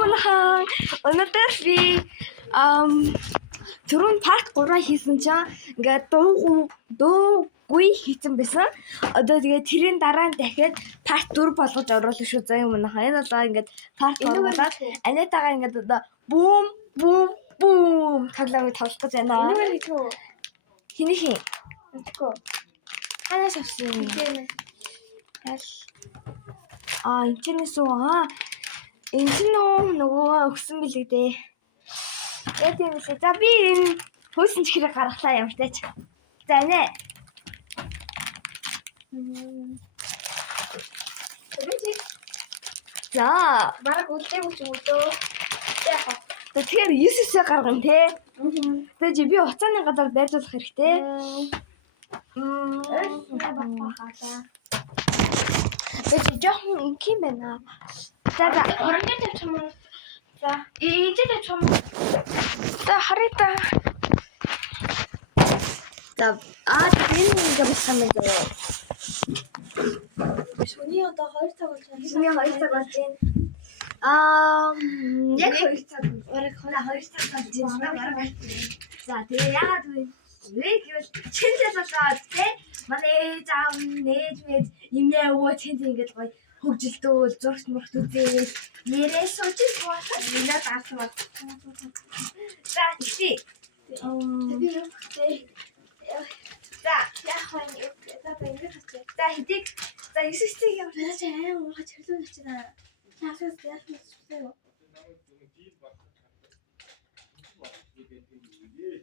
Мөнхөн өнөөдөр би түрүүн part 3 хийсэн чинь ингээд дуугүй хийсэн байсан. Одоо тэгээд тэрийн дараа нь дахиад part 4 болгож оруулах шүү заа юм наа. Энэ одоо ингээд part 3 болоод Анитагаа ингээд одоо бүүм тоглоомыг тоглох гэж байна. Энийг хийх үү? Хинийхээ Мэдгүй. ханаас авсан юм. Энэчнээс үү энэ ч нөгөө өгсөн билээ дээ. Яг тийм билээ. За би энэ хөөсөн чихрийг гаргалаа ямар ч тач. За нэ. За Бараг үлдээгүй ч юм уу дөө. Яах вэ? тэгэхээр 9-9 гаргана те. Тэгээд би уцааны газар байрлуулах хэрэгтэй. Тэгээд жоохон инким байна. За Орон дээр тавьчих юм. За, энэ тавьчих юм. за харъя. За энэ ингээ болсон юм даа. Шөнийн одоо 2 цаг болж байна. Шинэ 2 цаг болж байна. Яг 2 цаг. Бараг 2 цаг болж байна. За тэгээ яагаад вэ гэвэл чинэл болоод те манай заав нээж мэд имээ өвөө чинэл ингээд гоё хөгжилдөө зургт мөрт үзээ нэрээ сууж байгаа нэ даарсан бол за ихтэй Би юу гэдэг. за Яах вэ? За ингэж хэлчих. за хэдийг за 9-9 юм Яаж аим уугаа чиглүүлж очина. Яахаас яах вэ?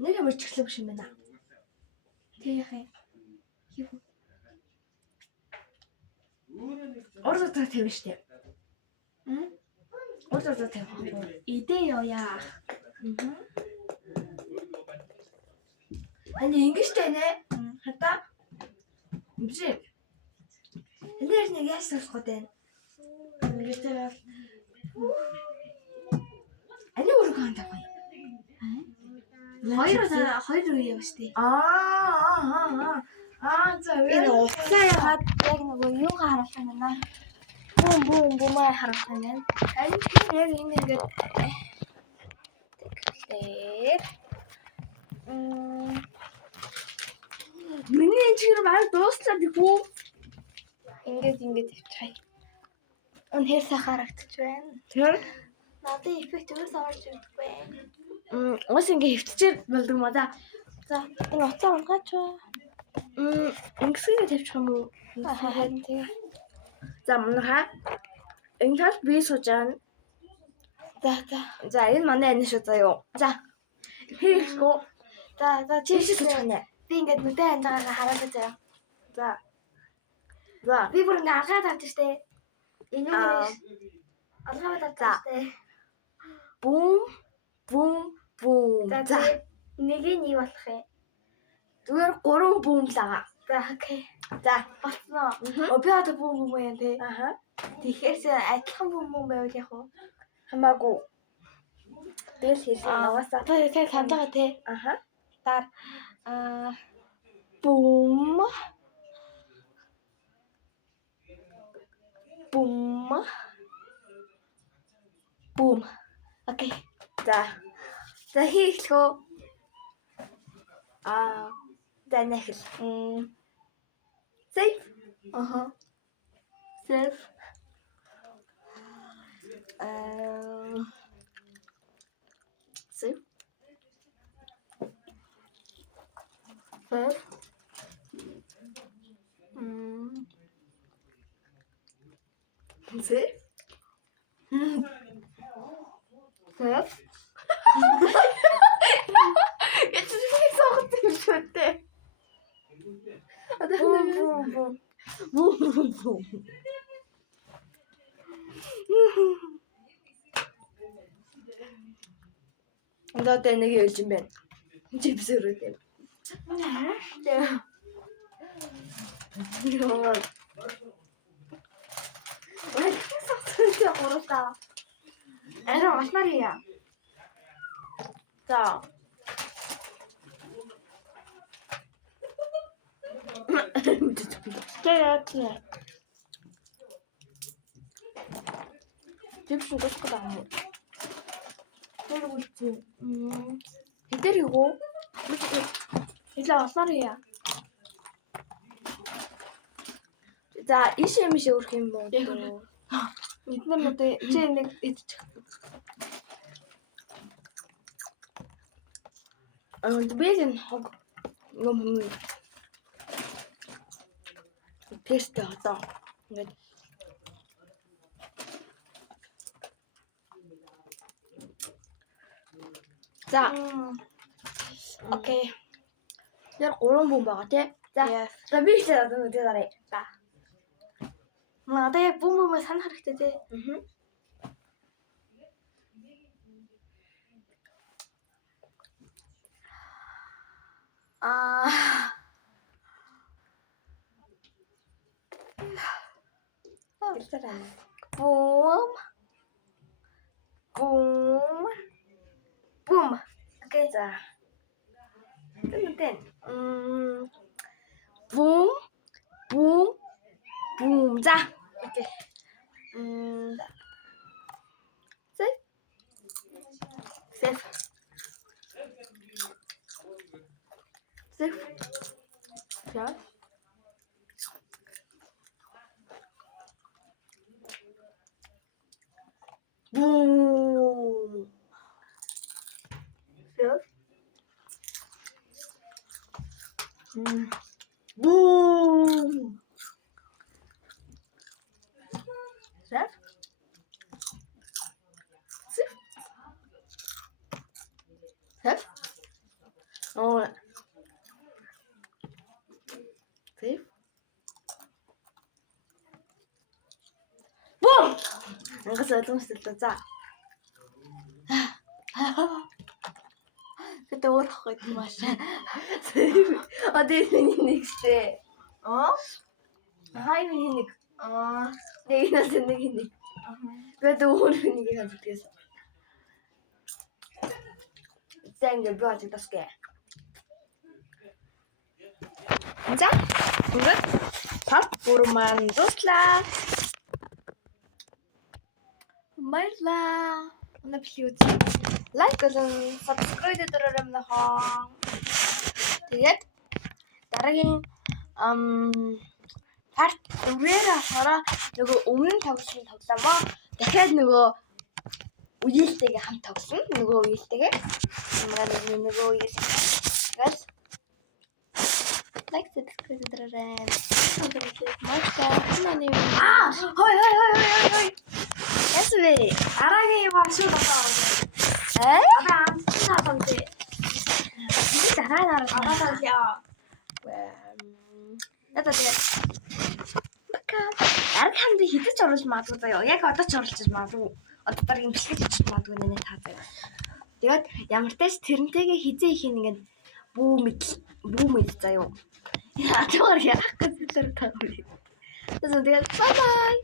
нэг юм чиглэх биш юм байна. Тэг яах юм? Хийх үү? Ордоо тавь штэ. Ордоо тавь. Идэ ёо яах. Ани ингэжтэй нэ. Хата. Үгүй. Элэр нэг яаш сонсох гээд байна. Ингэжтэй. Ани өөрөө ханд авах юм. Хоёр үе явж тээ. За Энэ уцаа ягаад яг нөгөө юугаа харуулах юм байна. Бүүмээ харуулах юм байна. ани яг ингэж Тэгэхээр миний энэ чигээр баг дуусаад ихүү. ингээд тавьчихъя. Үнэхээр сайхан харагдаж байна. Тэр Надад эффект өөрөөсөө орж ирдэг байна. ус ингэ хөвтчээр болдог юм да. За энэ уцаа унгаач. Ингэсгээ тавьчих юм уу? Тэгээ. За мунха. Энэ тал би сууж байгаа. За энэ манай ани шүү заа юу. За хийхгүй. За Чи шиг сууж байна. би ингээд нүдэн анжаагаа харуулж байгаа. За. За Би бүр ингээд алгаад авч штэ. Энэ юу вэ? Алгаад авч штэ. бүүм. За нэг нь юу болох юм? Зүгээр 3 бүүм л байгаа. За окей. За Болсноо. Би одоо бүүм юм тий. аха. Тэгэхээр адилхан бүүм байвал яг уу? Хамаагүй. Дээл хийлээ наваасаа. Одоо яг хандгаа тий. Аха. Дар Бүүм. Окей. За хийхлэхөө. За нэхэл. Safe. Safe. Safe. Safe. Safe. Safe. Jetzt ist es so gut schütte. Бүүм. Одоо нэг ялж юм байна. Чипс өрөөд юм. Сахалтай гуравтаа. Арай олмаар хийя. За. Тэгээд Чипс уусах гэдэг юм уу? Тэр үлцээ. Хэдэр юу? Хэлээ олноор яа. За иш юм шиг өрх юм уу? Эднэр одоо чи нэг идчих. Бэлэн хог юм. Тест одоо. Ингээд за. Окей. Яг 3 хүн байгаа тий. За би ч одоо үдээ дараа. За. Надад яг бүүмээ санах хэрэгтэй тий. Boom. Boom. Boom. Окей. За. Тэн. Boom. Boom. Boom. За. Окей. Safe. Safe. Safe. Ja. Boom. Safe. Boom. Safe. Safe. Safe. Oh. Safe. Boom. Angkas ойлгомжтой л за. Гэтэ өөрөх гэдэг маш. Одоо миний нэгтэй. Хай миний нэг. Нэг нас нэг нэг. Гэтэ өөрөх нэг хэлдгээс. Зэнгэ бод таскэ. За. Ингээд part 4 маань дуслаа. Баярлалаа. Манай видео үзье. Лайк болон subscribe дөрөөр нөхөө. Тэгээд дараагийн part 4-ээр хараа нөгөө өмнө тоглосон тоглоомоо дахиад нөгөө үеэлтэйгээ хамт тоглосон. Нөгөө үеэлтэйгээ. Нөгөө үеэлтэйгээ. Like subscribe дөрөөр. Хой. Ясвэ. Дараагийн юм шүү даа. Аа? Саатантэй. Дараа яа. Ята тэгээ. Арга ханд хитэж оруулж магадгүй заяа. Яг одоо ч оруулж магадгүй. Одоо дараагийн бэлтгэж оруулж магадгүй нэ таа заяа. Тэгээд ямар ч тач тэрнтэйгээ хизээ их ингээд бүү мэд заяа. Яа тэр яах гэж тэр таа. Тэгээд бай бай.